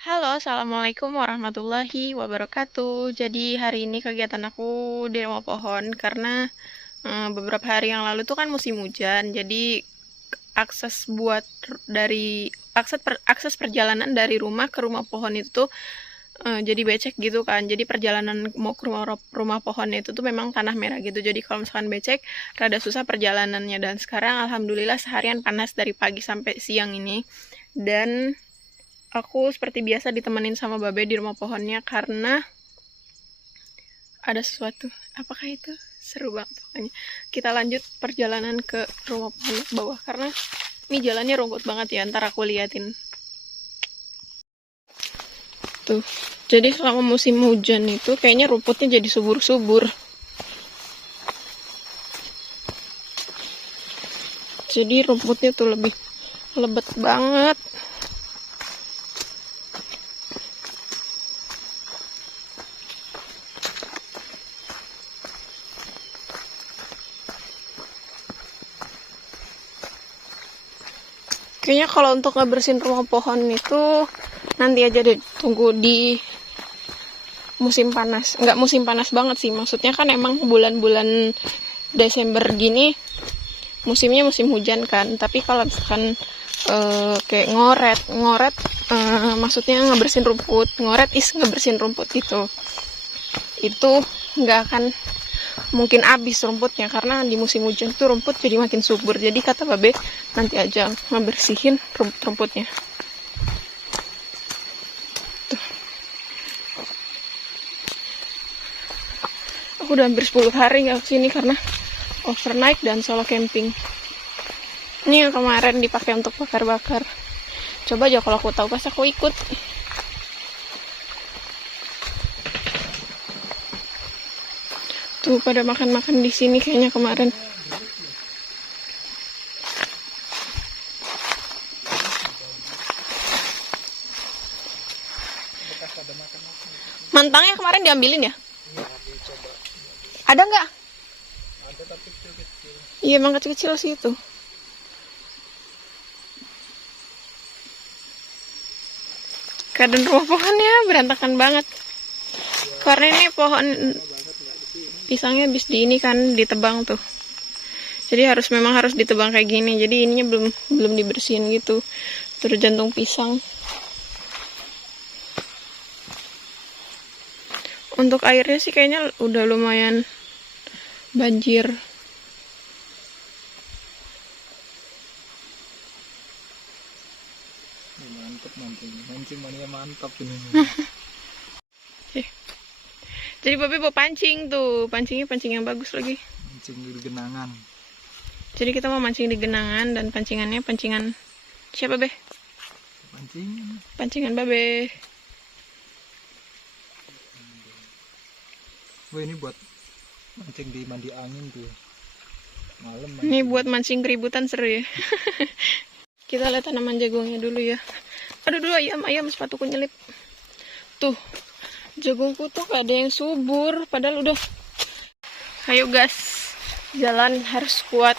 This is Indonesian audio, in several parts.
Halo, assalamualaikum warahmatullahi wabarakatuh. Jadi hari ini kegiatan aku di rumah pohon karena beberapa hari yang lalu tuh kan musim hujan. Jadi akses buat akses perjalanan dari rumah ke rumah pohon itu tuh jadi becek gitu kan. Jadi perjalanan mau ke rumah pohon itu tuh memang tanah merah gitu. Jadi kalau misalkan becek rada susah perjalanannya, dan sekarang alhamdulillah seharian panas dari pagi sampai siang ini. Dan aku seperti biasa ditemenin sama Babe di rumah pohonnya karena ada sesuatu. Apakah itu? Seru banget pokoknya. Kita lanjut perjalanan ke rumah pohon ke bawah karena ini jalannya rumput banget ya. Ntar aku liatin. Tuh. Jadi selama musim hujan itu kayaknya rumputnya jadi subur-subur. Jadi rumputnya tuh lebih lebat banget. Kayaknya kalau untuk ngebersihin rumah pohon itu nanti aja deh, tunggu di musim panas. Nggak musim panas banget sih, maksudnya kan emang bulan-bulan Desember gini musimnya musim hujan kan. Tapi kalau misalkan kayak ngoret maksudnya ngebersihin rumput, ngebersihin rumput gitu, itu nggak akan mungkin habis rumputnya karena di musim hujan tuh rumput jadi makin subur. Jadi kata Babe nanti aja ngebersihin rumputnya. Tuh. Aku udah hampir 10 hari nggak kesini karena overnight dan solo camping. Ini yang kemarin dipakai untuk bakar-bakar. Coba aja kalau aku tahu pas aku ikut. Tuh pada makan-makan di sini kayaknya kemarin. Mantangnya kemarin diambilin ya? Ada nggak? Ada tapi kecil-kecil. Iya emang kecil-kecil sih itu. Keadaan rumah pohonnya berantakan banget. Karena ini pohon pisangnya habis di ini kan ditebang tuh. Jadi memang harus ditebang kayak gini. Jadi ininya belum dibersihin gitu. Terus jantung pisang. Untuk airnya sih kayaknya udah lumayan banjir. Mantap mancing mania mantap ini. Jadi Babe bawa pancing tuh. Pancingnya pancing yang bagus lagi. Mancing di genangan. Jadi kita mau mancing di genangan, dan pancingannya pancingan siapa, Be? Mancing. Pancingan Babe. Wah ini buat mancing di mandi angin tuh. Malam mancing. Ini buat mancing keributan seru ya. Kita lihat tanaman jagungnya dulu ya. Aduh dulu ayam sepatuku nyelip. Tuh, jagungku tuh gak ada yang subur, padahal udah. Ayo gas, jalan harus kuat.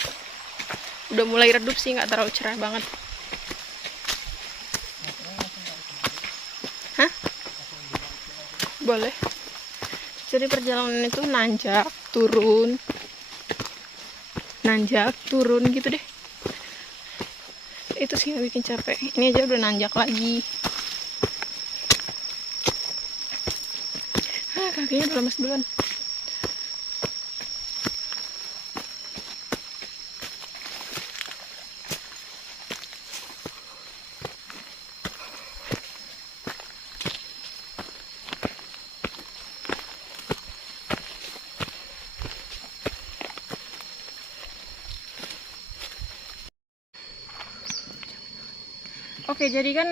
Udah mulai redup sih, nggak terlalu cerah banget. Hah? Boleh. Jadi perjalanan itu nanjak turun gitu deh. Itu sih yang bikin capek. Ini aja udah nanjak lagi. Kakinya udah lemes duluan. Oke, jadi kan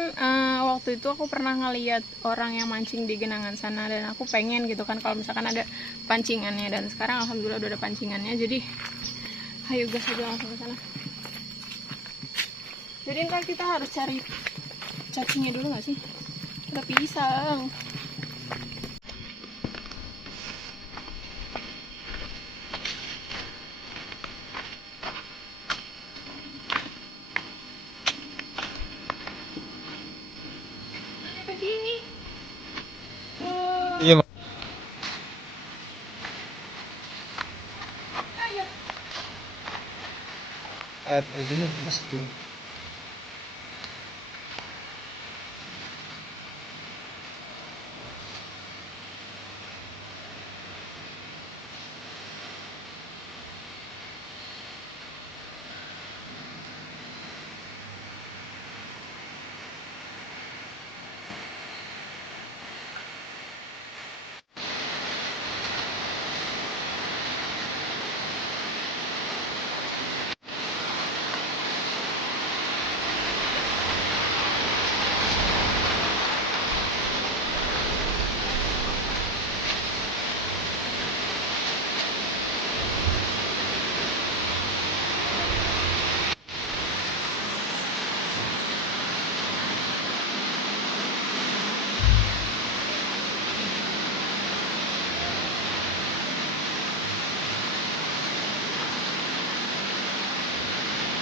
waktu itu aku pernah ngeliat orang yang mancing di genangan sana, dan aku pengen gitu kan kalau misalkan ada pancingannya, dan sekarang alhamdulillah udah ada pancingannya. Jadi ayo gas aja langsung ke sana. Jadi ntar kita harus cari cacingnya dulu nggak sih? Ada pisang. Ini mesti.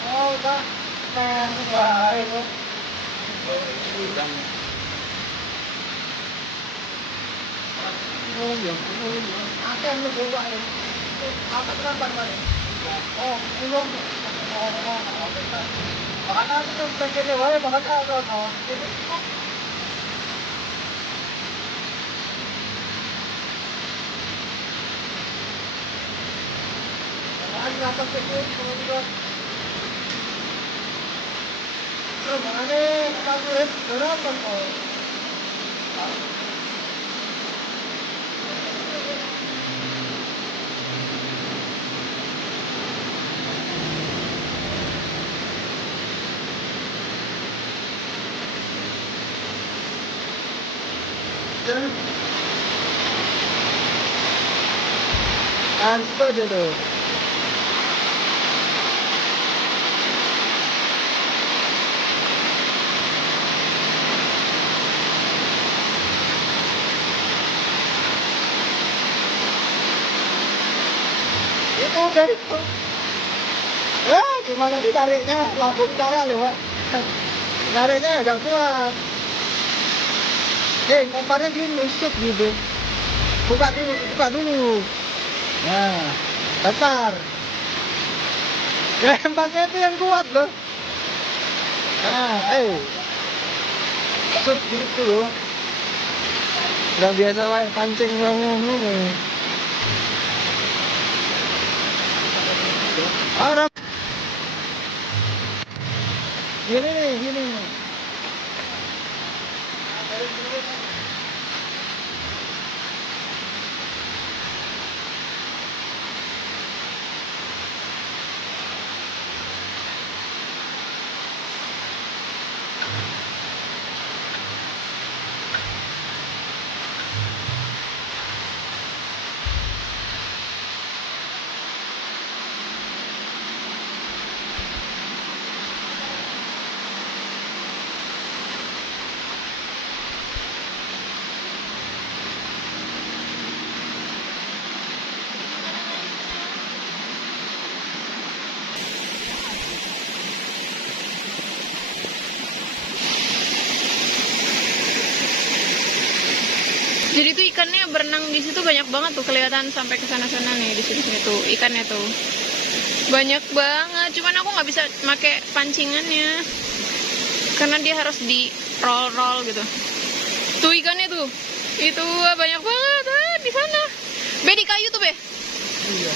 Oh, tak. Nah, baik. Udang. Oh, ya. Akan lu bawa ya. Apa kenapa kemarin? Oh, belum. Oh, betul. Makanan itu pengennya wae makanan ono. Makanan apa sih? Mana kamu berapa kok? Anto dulu. Itu dari itu. Gimana ditariknya? Langsung cara lewat. Tariknya agak kuat. Komparnya dia nusuk gitu. Buka dulu, buka dulu. Nah, besar. Lempangnya itu yang kuat loh. Nah, masuk gitu loh. Udah biasa pancing ngomong. Arab. Gini nih, gini. Jadi tuh ikannya berenang di situ banyak banget tuh, kelihatan sampai ke sana-sana nih, di sini tuh ikannya tuh banyak banget. Cuman aku nggak bisa pakai pancingannya karena dia harus di roll gitu. Tuh ikannya tuh, itu banyak banget di sana. Be, di kayu tuh be. Iya.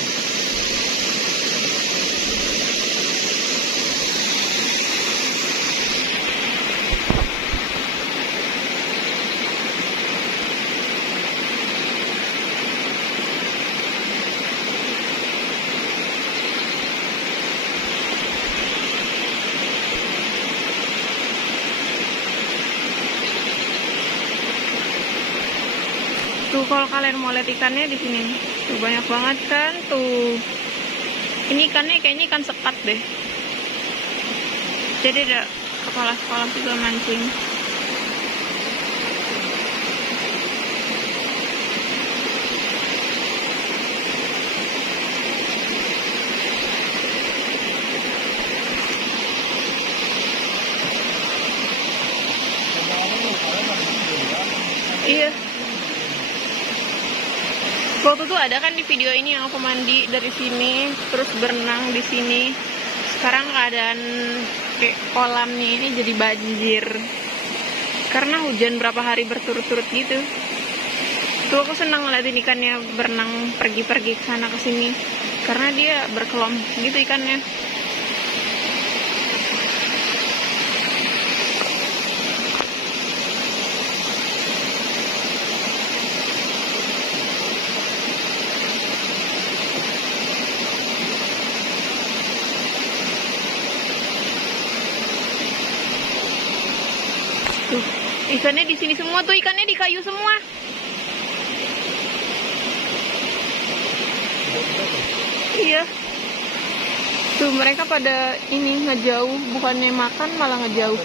Tuh kalau kalian mau lihat ikannya di sini, tuh banyak banget kan tuh. Ini ikannya kayaknya ikan sepat deh. Jadi ada kepala sekolah juga mancing. Iya. Waktu tuh ada kan di video ini yang aku mandi dari sini, terus berenang di sini. sekarang keadaan kayak kolamnya ini jadi banjir karena hujan berapa hari berturut-turut gitu. Tuh aku senang ngeliatin ikannya berenang pergi-pergi ke sana ke sini karena dia berkelompok gitu ikannya. Tuh, ikannya di sini semua tuh, ikannya di kayu semua. Iya. Tuh mereka pada ini ngejauh, bukannya makan malah ngejauh.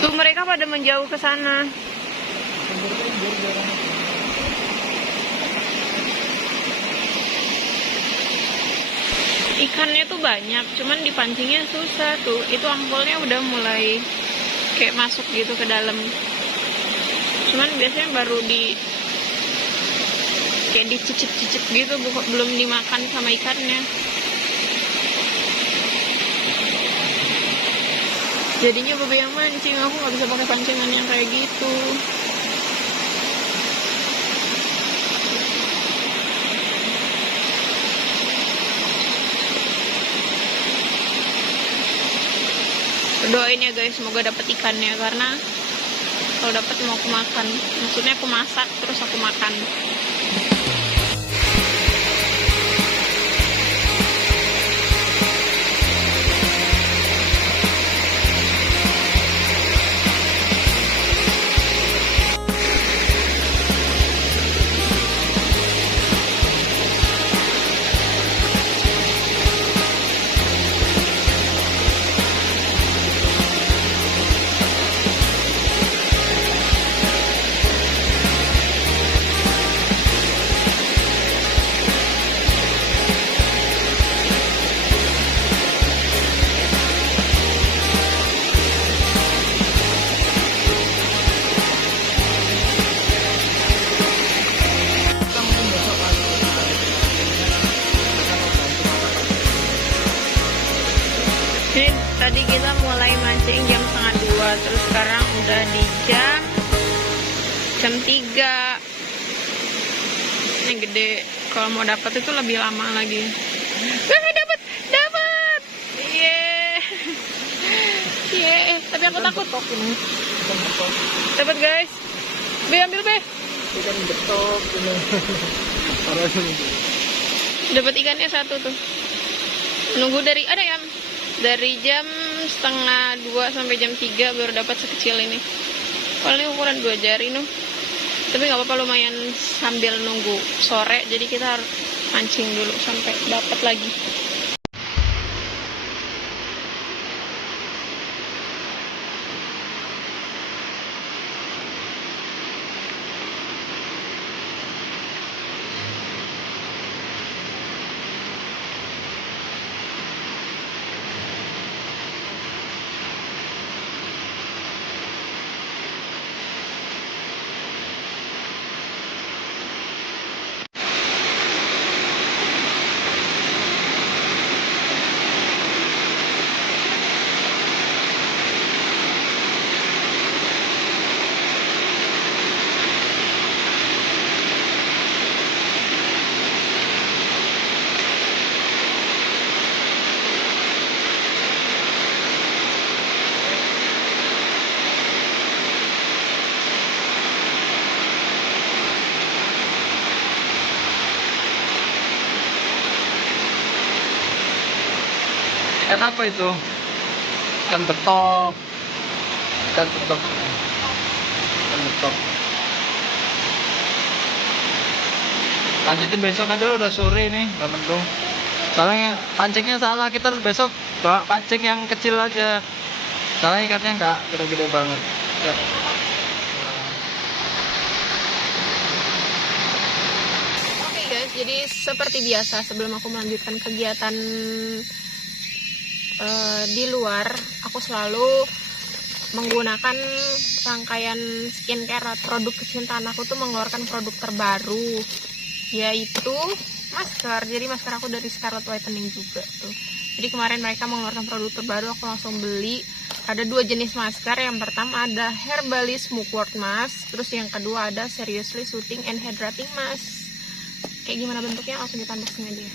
Tuh mereka pada menjauh ke sana. Ikannya tuh banyak, cuman dipancingnya susah tuh. Itu angkolnya udah mulai kayak masuk gitu ke dalam. Cuman biasanya baru kayak dicicip-cicip gitu, belum dimakan sama ikannya. Jadinya Bebe yang mancing, aku nggak bisa pakai pancingan yang kayak gitu. Doain ya guys, semoga dapet ikannya, karena kalau dapet mau aku makan. Maksudnya aku masak terus aku makan. Jadi tadi kita mulai mancing jam 1:30, terus sekarang udah di jam 3. Ini gede. Kalau mau dapat itu lebih lama lagi. Dapat. Yeah. Tapi aku takut. Dapat guys. Be, ambil Be. Ikan betok ini. Dapat ikannya 1 tuh. Nunggu dari jam 1:30 sampai jam 3 baru dapat sekecil ini. Paling ukuran 2 jari nuh. Tapi nggak apa-apa, lumayan sambil nunggu sore. Jadi kita harus mancing dulu sampai dapat lagi. Ikan apa itu? Ikan betok. Lanjutin besok kan dulu, udah sore nih, udah mendung. Soalnya pancingnya salah, kita besok bawa pancing yang kecil aja. Soalnya ikannya nggak gede-gede banget. Ya. Oke guys, jadi seperti biasa sebelum aku melanjutkan kegiatan di luar, aku selalu menggunakan rangkaian skincare. Produk kecintaan aku tuh mengeluarkan produk terbaru, yaitu masker. Jadi masker aku dari Scarlet Whitening juga tuh. Jadi kemarin mereka mengeluarkan produk terbaru, aku langsung beli. Ada 2 jenis masker. Yang pertama ada Herbalist Mugwort Mask, terus yang kedua ada Seriously Soothing and Hydrating Mask. Kayak gimana bentuknya, langsung kita unboxing aja ya.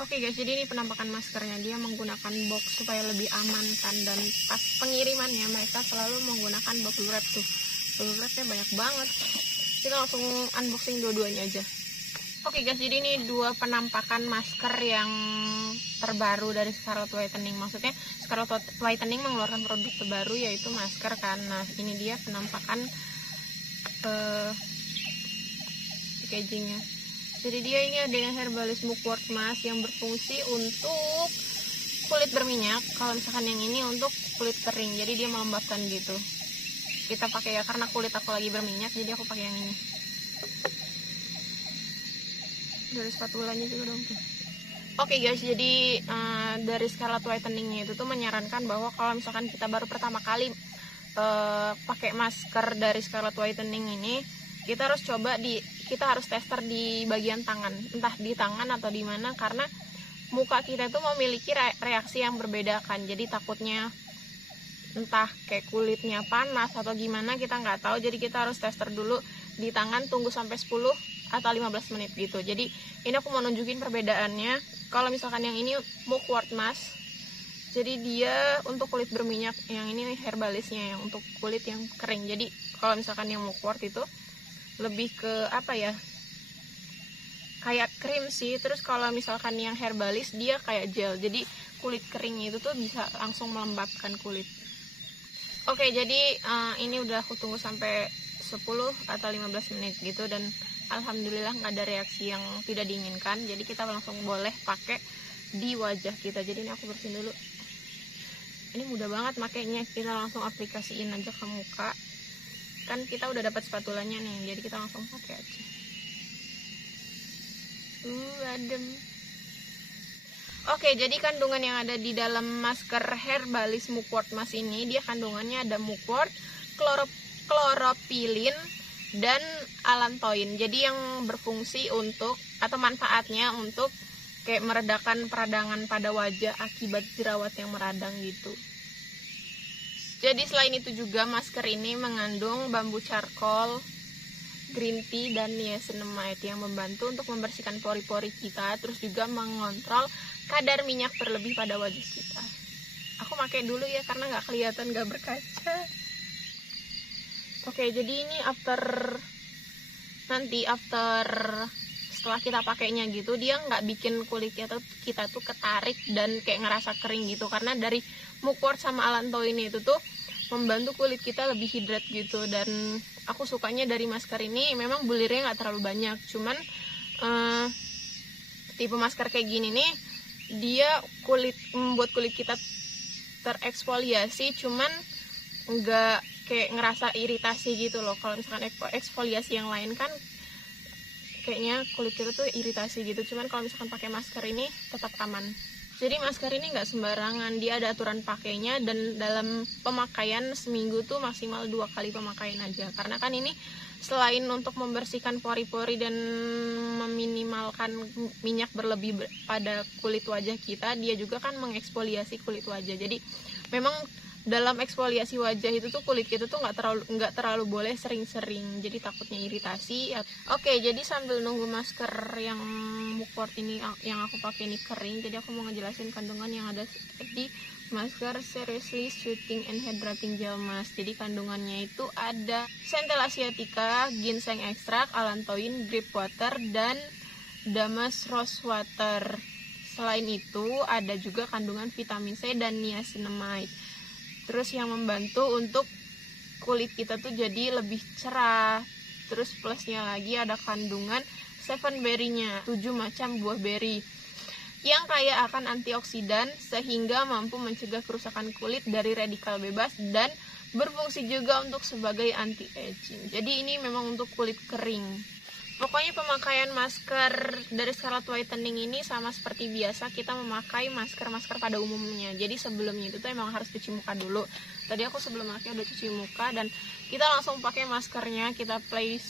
Oke guys, jadi ini penampakan maskernya. Dia menggunakan box supaya lebih aman kan, dan pas pengirimannya mereka selalu menggunakan bubble wrap tuh. Bubble wrapnya banyak banget. Kita langsung unboxing dua-duanya aja. Oke guys, jadi ini 2 penampakan masker yang terbaru dari Scarlet Whitening. Maksudnya Scarlet Whitening mengeluarkan produk terbaru yaitu masker kan. Nah, ini dia penampakan packagingnya. Jadi dia ini ada yang Herbalist Mugwort Mask yang berfungsi untuk kulit berminyak. Kalau misalkan yang ini untuk kulit kering, jadi dia melembabkan gitu. Kita pakai ya, karena kulit aku lagi berminyak, jadi aku pakai yang ini. Dari spatulanya juga dong tuh. Oke guys, jadi dari Scarlet Whitening itu tuh menyarankan bahwa kalau misalkan kita baru pertama kali pakai masker dari Scarlet Whitening ini, kita harus tester di bagian tangan, entah di tangan atau di mana, karena muka kita tuh memiliki reaksi yang berbeda kan. Jadi takutnya entah kayak kulitnya panas atau gimana, kita nggak tahu. Jadi kita harus tester dulu di tangan, tunggu sampai 10 atau 15 menit gitu. Jadi ini aku mau nunjukin perbedaannya. Kalau misalkan yang ini Mugwort Mask, jadi dia untuk kulit berminyak, yang ini Herbalistnya yang untuk kulit yang kering. Jadi kalau misalkan yang Mugwort itu lebih ke apa ya, kayak krim sih. Terus kalau misalkan yang Herbalist dia kayak gel, jadi kulit kering itu tuh bisa langsung melembabkan kulit. Oke, jadi ini udah aku tunggu sampai 10 atau 15 menit gitu, dan alhamdulillah nggak ada reaksi yang tidak diinginkan. Jadi kita langsung boleh pakai di wajah kita. Jadi ini aku bersihin dulu. Ini mudah banget makainya, kita langsung aplikasiin aja ke muka. Kan kita udah dapat spatulanya nih, jadi kita langsung pakai aja. Adem. Oke, jadi kandungan yang ada di dalam masker Herbalist Mugwort Mask ini, dia kandungannya ada mugwort, kloropilin, dan allantoin. Jadi yang berfungsi untuk, atau manfaatnya untuk kayak meredakan peradangan pada wajah akibat jerawat yang meradang gitu. Jadi selain itu juga masker ini mengandung bambu charcoal, green tea, dan niacinamide yang membantu untuk membersihkan pori-pori kita, terus juga mengontrol kadar minyak berlebih pada wajah kita. Aku pakai dulu ya karena nggak kelihatan, nggak berkaca. Oke, jadi ini after setelah kita pakainya gitu, dia nggak bikin kulit kita tuh ketarik dan kayak ngerasa kering gitu, karena dari mugwort sama allantoin itu tuh membantu kulit kita lebih hidrat gitu. Dan aku sukanya dari masker ini memang bulirnya nggak terlalu banyak, cuman tipe masker kayak gini nih, dia membuat kulit kita tereksfoliasi, cuman nggak kayak ngerasa iritasi gitu loh. Kalau misalkan eksfoliasi yang lain kan kayaknya kulit kita tuh iritasi gitu, cuman kalau misalkan pakai masker ini tetap aman. Jadi masker ini nggak sembarangan, dia ada aturan pakainya, dan dalam pemakaian seminggu tuh maksimal 2 kali pemakaian aja. Karena kan ini selain untuk membersihkan pori-pori dan meminimalkan minyak berlebih pada kulit wajah kita, dia juga kan mengeksfoliasi kulit wajah. Jadi memang dalam eksfoliasi wajah itu tuh kulit kita tuh nggak terlalu boleh sering-sering, jadi takutnya iritasi. Oke, jadi sambil nunggu masker yang mugwort ini yang aku pakai ini kering, jadi aku mau ngejelasin kandungan yang ada di masker Seriously Soothing and Hydrating Gel Mask. Jadi kandungannya itu ada Centella asiatica, ginseng extract, allantoin, grape water, dan damas rose water. Selain itu ada juga kandungan vitamin C dan niacinamide. Terus yang membantu untuk kulit kita tuh jadi lebih cerah. Terus plusnya lagi ada kandungan 7 berry-nya, 7 macam buah berry, yang kaya akan antioksidan sehingga mampu mencegah kerusakan kulit dari radikal bebas dan berfungsi juga untuk sebagai anti-aging. Jadi ini memang untuk kulit kering. Pokoknya pemakaian masker dari Scarlet Whitening ini sama seperti biasa kita memakai masker-masker pada umumnya. Jadi sebelumnya itu tuh emang harus cuci muka dulu. Tadi aku sebelum pakai udah cuci muka, dan kita langsung pakai maskernya, kita place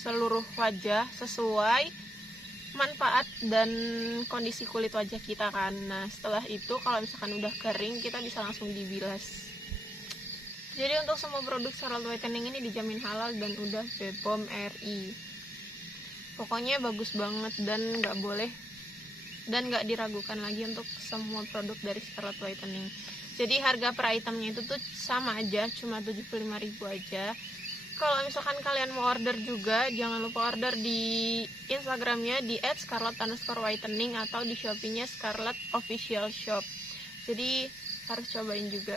seluruh wajah sesuai manfaat dan kondisi kulit wajah kita kan. Nah setelah itu kalau misalkan udah kering kita bisa langsung dibilas. Jadi untuk semua produk Scarlet Whitening ini dijamin halal dan udah BPOM RI. Pokoknya bagus banget dan nggak diragukan lagi untuk semua produk dari Scarlet Whitening. Jadi harga per itemnya itu tuh sama aja, cuma 75.000 aja. Kalau misalkan kalian mau order juga, jangan lupa order di Instagramnya di @scarlet_whitening atau di Shopee-nya Scarlet Official Shop. Jadi harus cobain juga.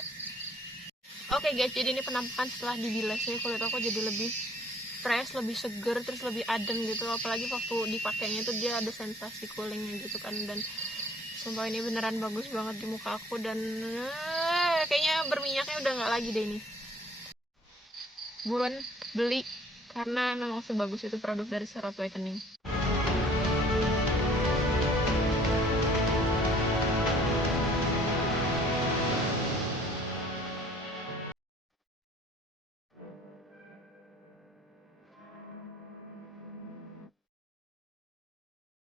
Oke guys, jadi ini penampakan setelah dibilasnya, kulit aku jadi lebih fresh, lebih seger, terus lebih adem gitu. Apalagi waktu dipakainya tuh dia ada sensasi coolingnya gitu kan. Dan sumpah ini beneran bagus banget di muka aku. Dan kayaknya berminyaknya udah nggak lagi deh ini. Buruan beli karena memang sebagus itu produk dari Scarlet Whitening.